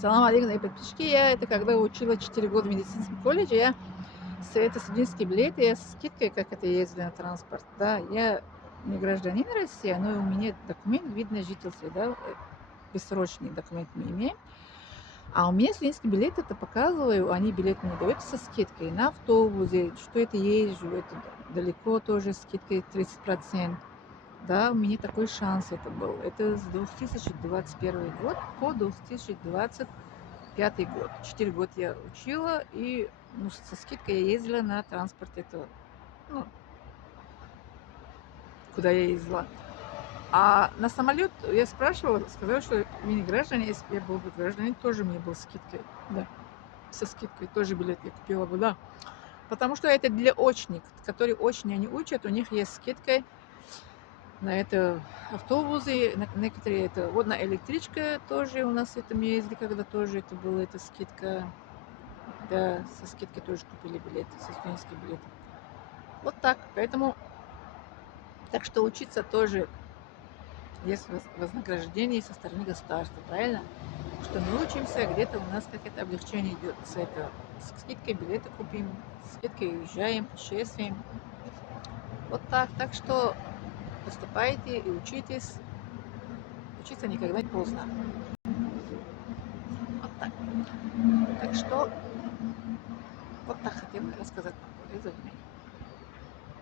Салам алейкум, мои подписчики. Я это когда учила 4 года в медицинском колледже, я это студенческие билеты, я со скидкой, как это ездили на транспорт. Да, я не гражданин России, но у меня документ, видно, жительство, да, бессрочный документ мы имеем. А у меня студенческий билет, это показываю, они билет мне дают со скидкой на автобусе, что это езжу, это далеко тоже скидкой 30%. Да, у меня такой шанс это был. Это с 2021 год по 2025 год. 4 года я учила, и ну, со скидкой я ездила на транспорт. Это, ну, куда я ездила. А на самолет я спрашивала, сказала, что у меня граждане, если бы я был бы гражданин, тоже мне был скидкой. Да, со скидкой тоже билет я купила бы, да. Потому что это для очников, которые очень они учат, у них есть скидка на это автобусы, некоторые это, вот на электричка тоже у нас это мы ездили, когда тоже это была эта скидка, да, со скидкой тоже купили билеты, со студенческие билеты. Вот так, поэтому, так что учиться тоже есть вознаграждение со стороны государства, правильно? Что мы учимся, где-то у нас как это облегчение идет с это, с скидкой билеты купим, с скидкой уезжаем, путешествуем. Вот так, так что поступайте и учитесь, учиться никогда не поздно. Вот так. Так что вот так хотела рассказать по поводу этого.